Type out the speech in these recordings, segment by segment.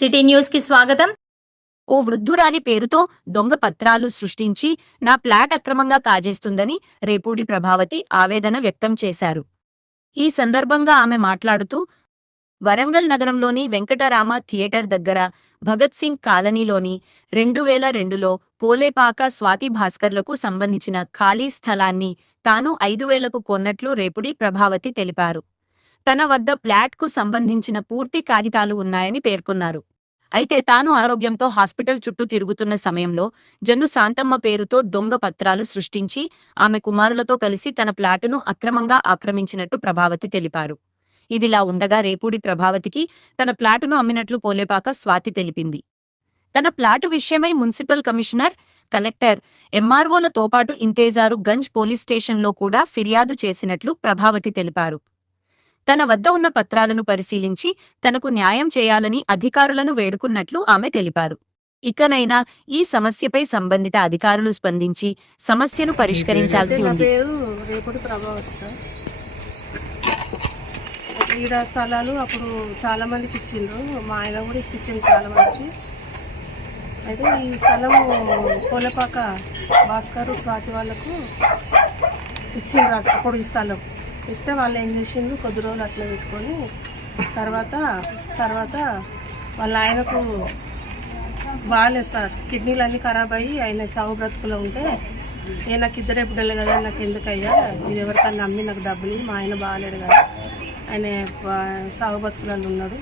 City news కి స్వాగతం. ఓ వృద్ధురాలి పేరుతో దొంగ పత్రాలు సృష్టించి నా ఫ్లాట్ అక్రమంగా కాజేస్తుందని రేపూడి ప్రభావతి ఆవేదన వ్యక్తం చేశారు. ఈ సందర్భంగా ఆమె మాట్లాడుతూ, వరంగల్ నగరంలోని వెంకటరామ థియేటర్ దగ్గర భగత్ సింగ్ కాలనీలోని 2002లో పోలేపాక స్వాతి భాస్కర్లకు సంబంధించిన ఖాళీ స్థలాన్ని తాను 5,000కు కొన్నట్లు రేపుడి ప్రభావతి తెలిపారు. తన వద్ద ఫ్లాట్కు సంబంధించిన పూర్తి కాగితాలు ఉన్నాయని పేర్కొన్నారు. అయితే తాను ఆరోగ్యంతో హాస్పిటల్ చుట్టూ తిరుగుతున్న సమయంలో జన్ను శాంతమ్మ పేరుతో దొంగ పత్రాలు సృష్టించి ఆమె కుమారులతో కలిసి తన ఫ్లాటును అక్రమంగా ఆక్రమించినట్టు ప్రభావతి తెలిపారు. ఇదిలా ఉండగా రేపూడి ప్రభావతికి తన ఫ్లాటును అమ్మినట్లు పోలేపాక స్వాతి తెలిపింది. తన ఫ్లాటు విషయమై మున్సిపల్ కమిషనర్, కలెక్టర్, ఎంఆర్ఓలతో పాటు ఇంతేజారు గంజ్ పోలీస్ స్టేషన్లో కూడా ఫిర్యాదు చేసినట్లు ప్రభావతి తెలిపారు. తన వద్ద ఉన్న పత్రాలను పరిశీలించి తనకు న్యాయం చేయాలని అధికారులను వేడుకున్నట్లు ఆమె తెలిపారు. ఇకనైనా ఈ సమస్యపై సంబంధిత అధికారులు స్పందించి సమస్యను పరిష్కరించాల్సి ఉంది. క్రీడా స్థలాలు అప్పుడు చాలా మందికి ఇచ్చిండ్రు, మా ఆయన కూడా ఇప్పించిండు చాలా మందికి. అయితే ఈ స్థలం పోలేపాక భాస్కర్ స్వాతి వాళ్ళకు ఇచ్చిండ్రు. అప్పుడు ఈ స్థలం ఇస్తే వాళ్ళు ఏం చేసిండ్రు, కొద్ది రోజులు అట్లా పెట్టుకొని తర్వాత వాళ్ళ ఆయనకు బాగాలేదు సార్, కిడ్నీలు అన్నీ ఖరాబ్ అయ్యి ఆయన చావు బ్రతుకులో ఉంటే నాకు ఇద్దరే బిడ్డలు కదా, నాకు ఎందుకయ్యా ఇది ఎవరికన్నా అమ్మి నాకు డబ్బులు, మా ఆయన బాగాలేడు కదా, ఆయన సాగు బతుకులలో ఉన్నాడు,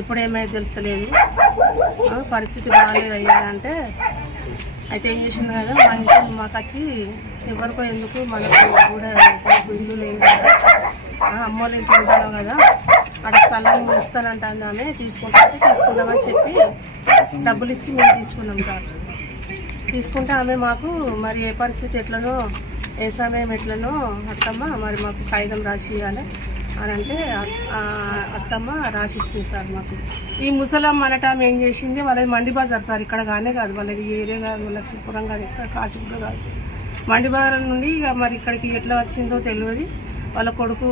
ఎప్పుడేమైతే తెలుస్తలేదు, పరిస్థితి బాగాలేదు అయ్యా అంటే, అయితే ఏం చేసింది కదా మా ఇంట్లో మాకు వచ్చి ఎవరికో ఎందుకు మనకు కూడా ఇల్లు లేదు కదా, అమ్మోళ్ళు ఇంట్లో ఉంటాను కదా, అక్కడ స్థలం ఇస్తానంటాను ఆమె, తీసుకుందామని చెప్పి డబ్బులు ఇచ్చి మేము తీసుకున్నాం సార్. తీసుకుంటే ఆమె మాకు మరి ఏ పరిస్థితి ఎట్లనో ఏ సమయం ఎట్లనో అత్తమ్మ మరి మాకు కాగితం రాసి ఇవ్వాలి అని అంటే అత్తమ్మ రాసి ఇచ్చింది సార్ మాకు. ఈ ముసలమ్మ అనటం ఏం చేసింది, వాళ్ళది మండి బజార్ సార్, ఇక్కడ కానే కాదు, వాళ్ళది ఏరియా కాదు, లక్ష్మీపురం కాదు, ఎక్కడ కాశీపురం కాదు, మండి బజార్ నుండి ఇక మరి ఇక్కడికి ఎట్లా వచ్చిందో తెలియదు, వాళ్ళ కొడుకు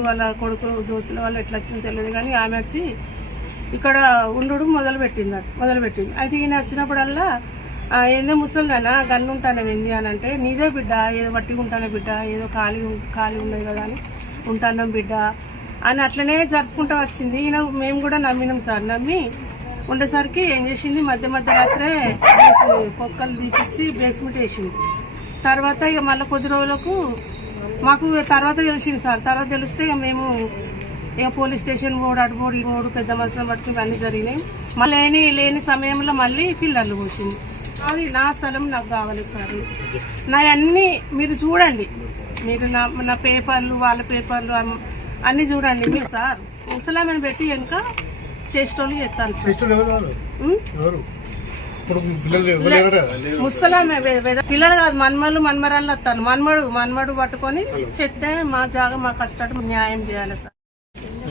దోస్తుల వాళ్ళు ఎట్లా వచ్చిందో తెలియదు, కానీ ఆమె వచ్చి ఇక్కడ ఉండు మొదలుపెట్టింది. అయితే ఈయన వచ్చినప్పుడల్లా ఏందో ముసలిదానా గన్ను ఉంటానే ఏంది అని అంటే, నీదే బిడ్డ, ఏదో బట్టిగా ఉంటానే బిడ్డ, ఏదో ఖాళీ ఉన్నది కదా అని ఉంటాన్నాం బిడ్డ అని అట్లనే జరుపుకుంటూ వచ్చింది. ఈయన మేము కూడా నమ్మినాం సార్. నమ్మి ఉండేసరికి ఏం చేసింది, మధ్య రాత్రే పొక్కలు తీపిచ్చి బేస్మెంట్ వేసింది. తర్వాత ఇక మళ్ళీ కొద్ది రోజులకు మాకు తర్వాత తెలిసింది సార్. తర్వాత తెలిస్తే ఇక మేము ఇక పోలీస్ స్టేషన్ అటుబోడు ఈ మూడు పెద్ద మనుషులను పట్టుకుని అన్నీ జరిగినాయి. మళ్ళీ లేని సమయంలో మళ్ళీ ఫిల్లర్లు పోసింది. అది నా స్థలం నాకు కావాలి సార్, నా అన్నీ మీరు చూడండి, మీరు నా పేపర్లు వాళ్ళ పేపర్లు అన్నీ చూడండి మీరు సార్. ముసలామని పెట్టి ఇంకా చేసేటోళ్ళు చెప్తాను సార్. ముసలామే పిల్లలు కాదు, మన్మరాలు వస్తాను, మన్మడు పట్టుకొని చెప్తే మా జాగా మా కష్టాలు న్యాయం చేయాలి సార్.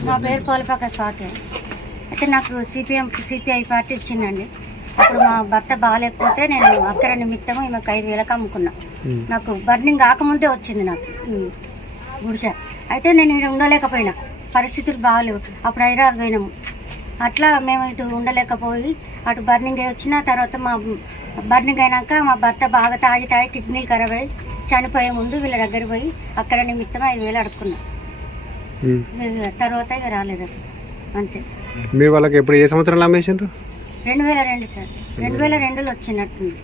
మా పేరు పోలేపాక స్వాతి. అయితే నాకు సిపిఐ పార్టీ ఇచ్చిందండి. అప్పుడు మా భర్త బాగాలేకపోతే నేను అక్కర నిమిత్తము ఈమెకు 5,000కి అమ్ముకున్నా. నాకు బర్నింగ్ కాకముందే వచ్చింది నాకు గుడిసె. అయితే నేను ఇక్కడ ఉండలేకపోయినా, పరిస్థితులు బాగాలేవు. అప్పుడు హైదరాబాద్ పోయినాము. అట్లా మేము ఇటు ఉండలేకపోయి అటు బర్నింగ్ వచ్చిన తర్వాత మా బర్నింగ్ అయినాక మా భర్త బాగా తాగి కిడ్నీలు ఖరాబ్ అయ్యి చనిపోయే ముందు వీళ్ళ దగ్గర పోయి అక్కడ నిమిత్తం 5,000 అడుక్కున్నా. తర్వాత ఇక రాలేదు అంతే. మీరు వాళ్ళకి ఎప్పుడు ఏ సంవత్సరంలో అమ్మేసిండ్రు? 2002 సార్, 2002లో వచ్చినట్టుంది.